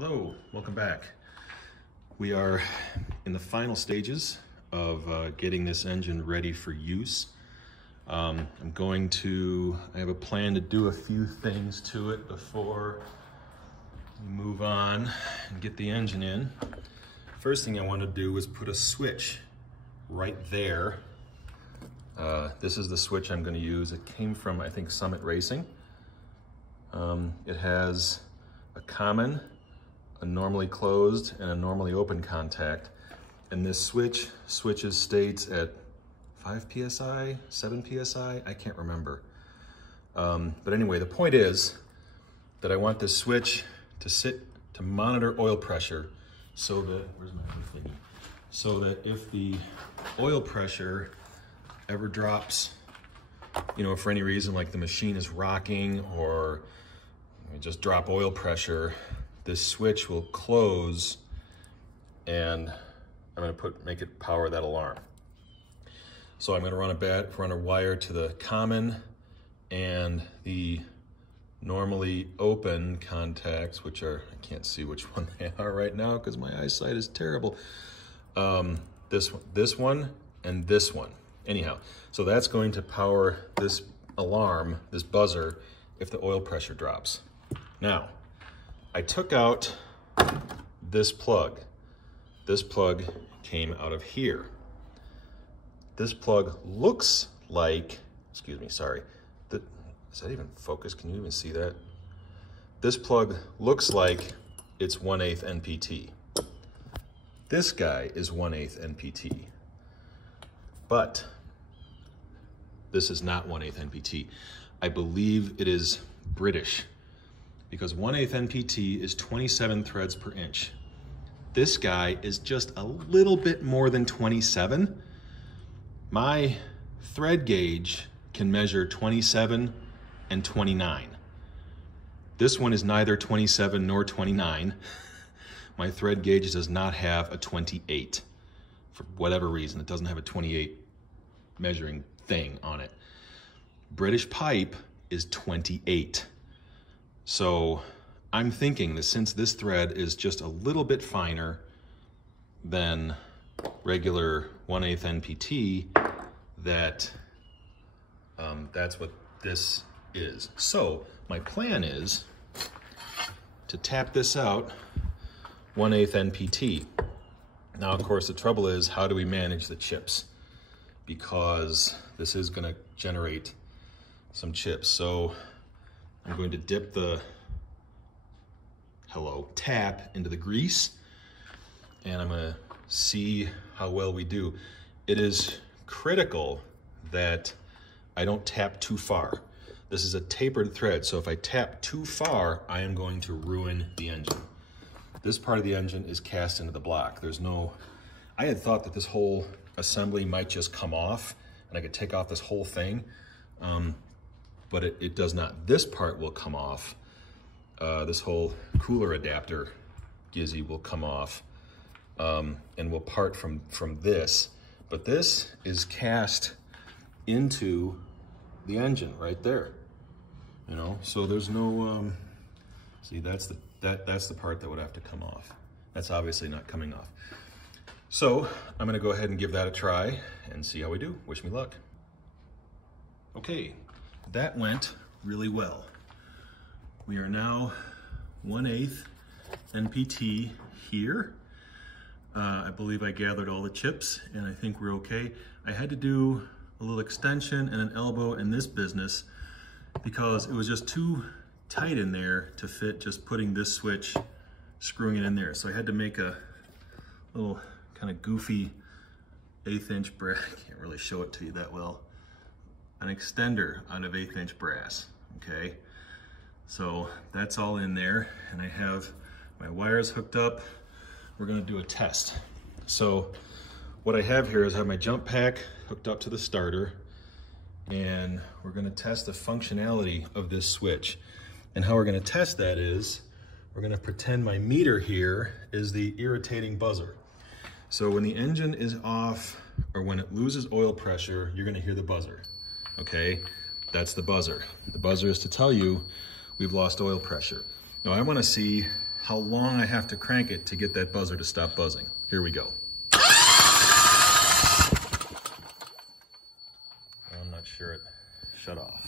Hello, welcome back. We are in the final stages of getting this engine ready for use. I have a plan to do a few things to it before we move on and get the engine in. First thing I want to do is put a switch right there. This is the switch I'm going to use. It came from, I think, Summit Racing. It has a common, a normally closed, and a normally open contact. And this switch switches states at 5 PSI, 7 PSI, I can't remember. But anyway, the point is that I want this switch to monitor oil pressure so that, where's my thingy? So that if the oil pressure ever drops, you know, for any reason, like the machine is rocking or just drop oil pressure, this switch will close and I'm going to make it power that alarm. So I'm going to run a wire to the common and the normally open contacts, which are, I can't see which one they are right now because my eyesight is terrible. This one and this one. Anyhow, so that's going to power this alarm, this buzzer, if the oil pressure drops. Now, I took out this plug. This plug came out of here. This plug looks like, excuse me, sorry. Is that even focused? Can you even see that? This plug looks like it's 1/8 NPT. This guy is 1/8 NPT. But this is not 1/8 NPT. I believe it is British because 1/8 NPT is 27 threads per inch. This guy is just a little bit more than 27. My thread gauge can measure 27 and 29. This one is neither 27 nor 29. My thread gauge does not have a 28. For whatever reason, it doesn't have a 28 measuring thing on it. British pipe is 28. So I'm thinking that since this thread is just a little bit finer than regular 1/8 NPT, that that's what this is. So my plan is to tap this out 1/8 NPT. Now, of course, the trouble is, how do we manage the chips? Because this is going to generate some chips. So I'm going to dip the tap into the grease, and I'm going to see how well we do. It is critical that I don't tap too far. This is a tapered thread, so if I tap too far, I am going to ruin the engine. This part of the engine is cast into the block. I had thought that this whole assembly might just come off and I could take off this whole thing, but it does not. This part will come off. This whole cooler adapter gizzy will come off and will part from this. But this is cast into the engine right there. You know, so there's no, see, that's the part that would have to come off. That's obviously not coming off. So I'm gonna go ahead and give that a try and see how we do. Wish me luck. Okay, that went really well. We are now 1/8 NPT here. I believe I gathered all the chips and I think we're okay. I had to do a little extension and an elbow in this business because it was just too tight in there to fit just putting this switch, screwing it in there. So I had to make a little kind of goofy 1/8 inch brass. I can't really show it to you that well. An extender out of 1/8 inch brass, okay? So that's all in there, and I have my wires hooked up. We're gonna do a test. So what I have here is I have my jump pack hooked up to the starter, and we're gonna test the functionality of this switch. And how we're gonna test that is, we're gonna pretend my meter here is the irritating buzzer. So when the engine is off, or when it loses oil pressure, you're gonna hear the buzzer, okay? That's the buzzer. The buzzer is to tell you we've lost oil pressure. Now I wanna see how long I have to crank it to get that buzzer to stop buzzing. Here we go. I'm not sure it shut off.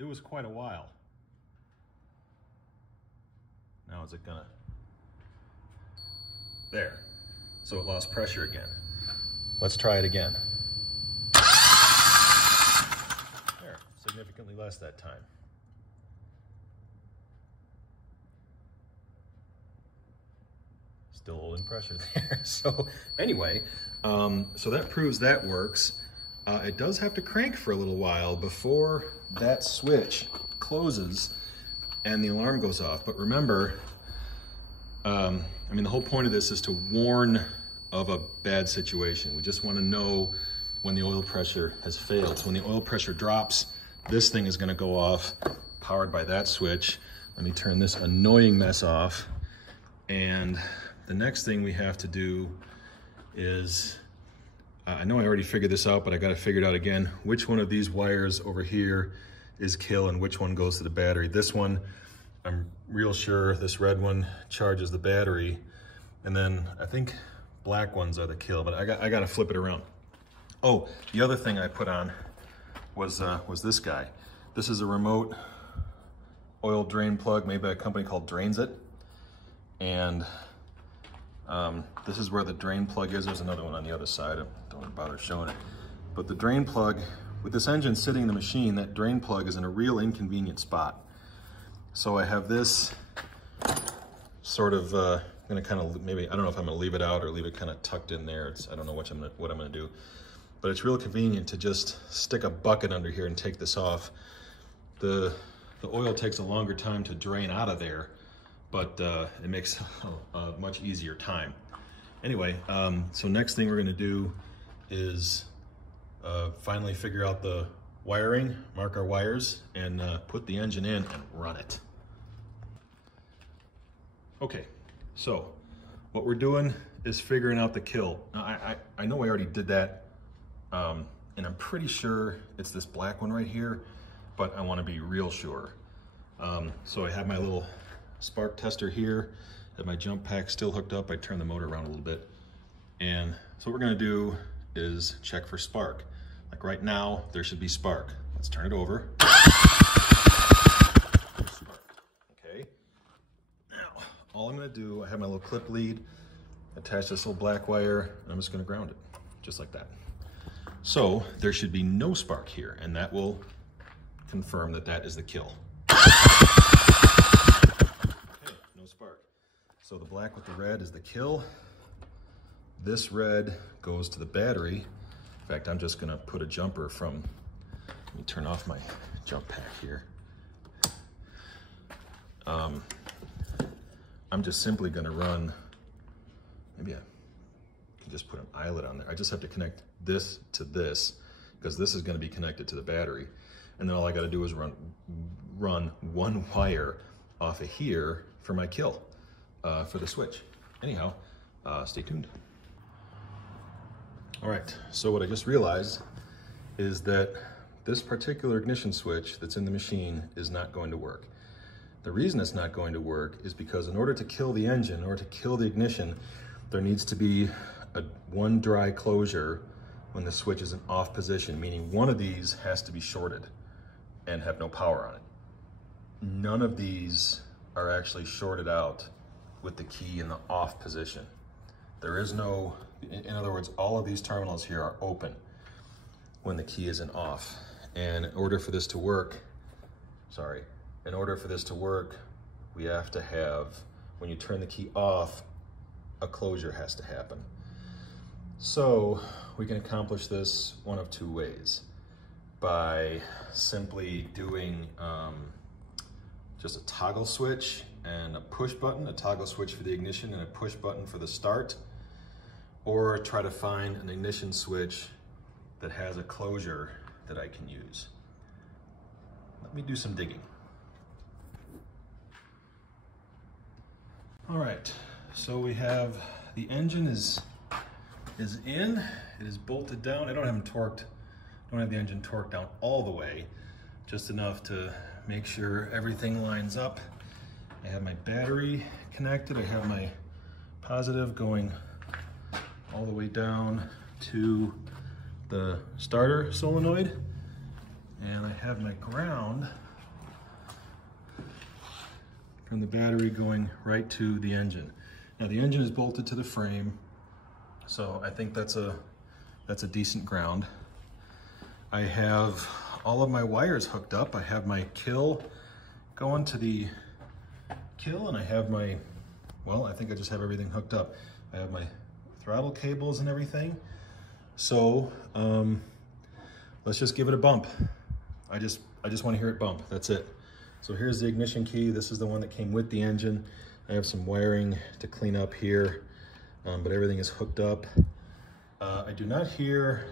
It was quite a while. Now is it gonna? There. So it lost pressure again. Let's try it again. There, significantly less that time. Still holding pressure there. So anyway, so that proves that works. It does have to crank for a little while before that switch closes and the alarm goes off. But remember, I mean, the whole point of this is to warn of a bad situation. We just want to know when the oil pressure has failed. So when the oil pressure drops, this thing is going to go off, powered by that switch. Let me turn this annoying mess off. And the next thing we have to do is, I know I already figured this out, but I got to figure it out again. Which one of these wires over here is kill and which one goes to the battery? This one, I'm real sure this red one charges the battery, and then I think black ones are the kill, but I got to flip it around. Oh, the other thing I put on was this guy. This is a remote oil drain plug made by a company called Drains It, and this is where the drain plug is. There's another one on the other side. I don't want to bother showing it, but the drain plug, with this engine sitting in the machine, that drain plug is in a real inconvenient spot. So I have this sort of, I'm gonna kind of, maybe, I don't know if I'm gonna leave it out or leave it kind of tucked in there. I don't know what I'm gonna do. But it's real convenient to just stick a bucket under here and take this off. The oil takes a longer time to drain out of there, but it makes a much easier time. Anyway, so next thing we're gonna do is finally figure out the wiring, mark our wires, and put the engine in and run it. Okay, so what we're doing is figuring out the kill. Now, I know I already did that, and I'm pretty sure it's this black one right here, but I want to be real sure. So I have my little spark tester here, have my jump pack still hooked up. I turn the motor around a little bit, and so what we're going to do is check for spark. Like right now, there should be spark. Let's turn it over. Spark. Okay. Now, all I'm gonna do, I have my little clip lead, attach this little black wire, and I'm just gonna ground it, just like that. So there should be no spark here, and that will confirm that that is the kill. Okay, no spark. So the black with the red is the kill. This red goes to the battery. In fact, I'm just gonna put a jumper from, let me turn off my jump pack here. I'm just simply gonna run, maybe I can just put an eyelet on there. I just have to connect this to this, because this is gonna be connected to the battery. And then all I gotta do is run one wire off of here for my kill, for the switch. Anyhow, stay tuned. All right, so what I just realized is that this particular ignition switch that's in the machine is not going to work. The reason it's not going to work is because in order to kill the engine, or to kill the ignition, there needs to be one dry closure when the switch is in off position, meaning one of these has to be shorted and have no power on it. None of these are actually shorted out with the key in the off position. There is no, in other words, all of these terminals here are open when the key is in off. And in order for this to work, we have to have, when you turn the key off, a closure has to happen. So we can accomplish this one of two ways. By simply doing just a toggle switch and a push button, a toggle switch for the ignition and a push button for the start, or try to find an ignition switch that has a closure that I can use. Let me do some digging. All right, so we have, the engine is is in. It is bolted down. I don't have them torqued. Don't have the engine torqued down all the way, just enough to make sure everything lines up. I have my battery connected. I have my positive going all the way down to the starter solenoid, and I have my ground from the battery going right to the engine. Now the engine is bolted to the frame, so I think that's a decent ground. I have all of my wires hooked up. I have my kill going to the kill, and I have my, well, I think I just have everything hooked up. I have my throttle cables and everything. So let's just give it a bump. I just want to hear it bump. That's it. So here's the ignition key. This is the one that came with the engine. I have some wiring to clean up here, but everything is hooked up. I do not hear,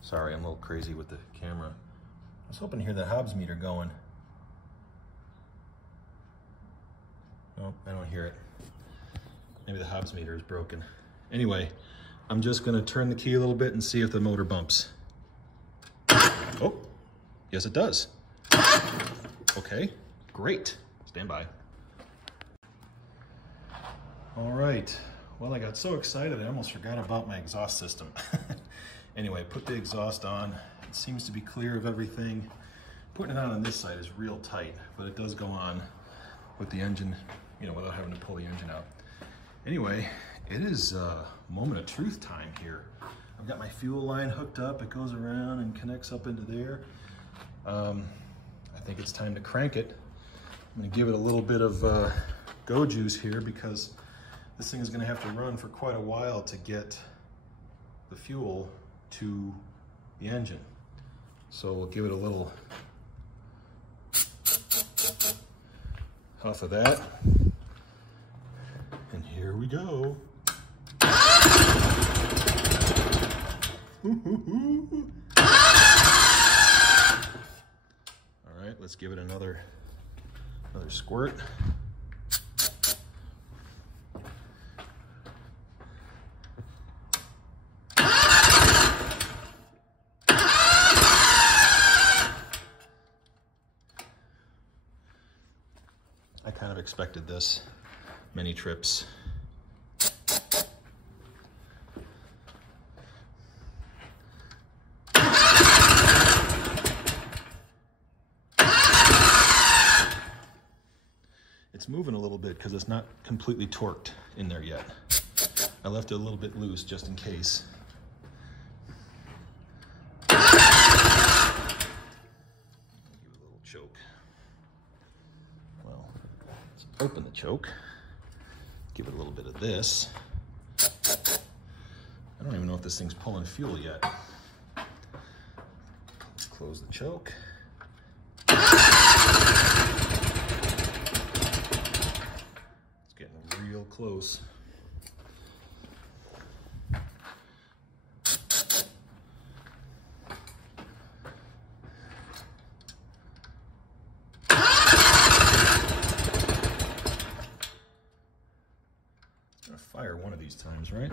sorry, I'm a little crazy with the camera. I was hoping to hear the Hobbs meter going. No, I don't hear it. Maybe the Hobbs meter is broken. Anyway, I'm just gonna turn the key a little bit and see if the motor bumps. Oh, yes it does. Okay, great. Stand by. All right, well, I got so excited I almost forgot about my exhaust system. Anyway, put the exhaust on. It seems to be clear of everything. Putting it on this side is real tight, but it does go on with the engine, you know, without having to pull the engine out. Anyway, it is moment of truth time here. I've got my fuel line hooked up. It goes around and connects up into there. I think it's time to crank it. I'm gonna give it a little bit of go juice here, because this thing is gonna have to run for quite a while to get the fuel to the engine. So we'll give it a little huff of that. And here we go. All right, let's give it another squirt. I kind of expected this. Many trips. It's moving a little bit because it's not completely torqued in there yet. I left it a little bit loose just in case. Give it a little choke. Well, let's open the choke. Give it a little bit of this. I don't even know if this thing's pulling fuel yet. Let's close the choke. It's getting real close. Fire one of these times, right?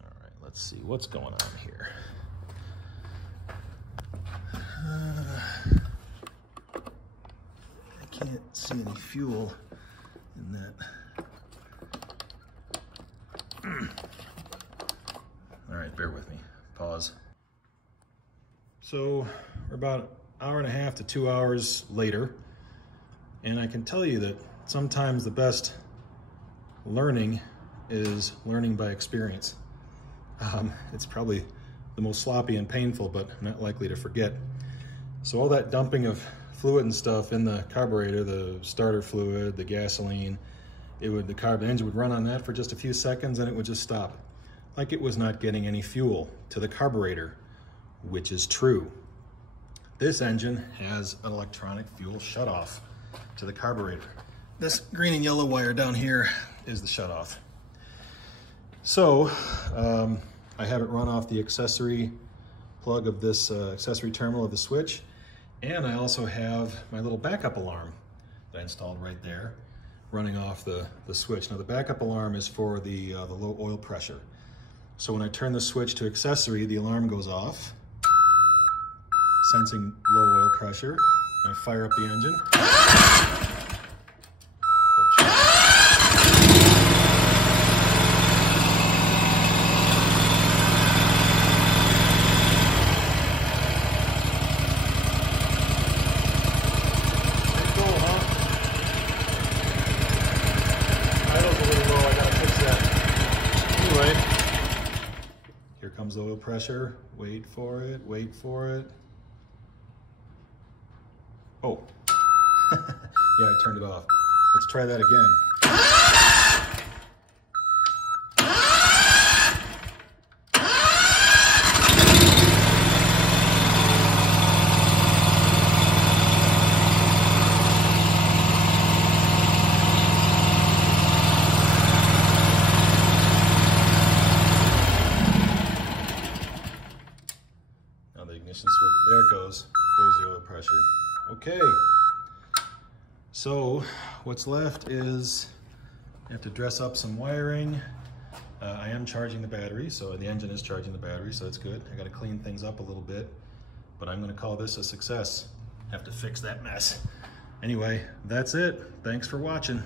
All right, let's see what's going on here. I can't see any fuel in that. All right, bear with me. Pause. So we're about an hour and a half to 2 hours later, and I can tell you that sometimes the best learning is learning by experience. It's probably the most sloppy and painful, but I'm not likely to forget. So all that dumping of fluid and stuff in the carburetor, the starter fluid, the gasoline, the engine would run on that for just a few seconds and it would just stop. Like it was not getting any fuel to the carburetor, which is true. This engine has an electronic fuel shutoff to the carburetor. This green and yellow wire down here is the shutoff. So I have it run off the accessory plug of this accessory terminal of the switch, and I also have my little backup alarm that I installed right there running off the switch. Now the backup alarm is for the low oil pressure. So when I turn the switch to accessory, the alarm goes off, sensing low oil pressure. I fire up the engine. Pretty cool, huh? Idle's a little low, I gotta fix that. Anyway, here comes the oil pressure. Wait for it, wait for it. Oh, yeah, I turned it off. Let's try that again. Now the ignition switch, there it goes. There's the oil pressure. Okay, so what's left is you have to dress up some wiring. I am charging the battery, so the engine is charging the battery, so that's good. I got to clean things up a little bit, but I'm going to call this a success. Have to fix that mess. Anyway, that's it. Thanks for watching.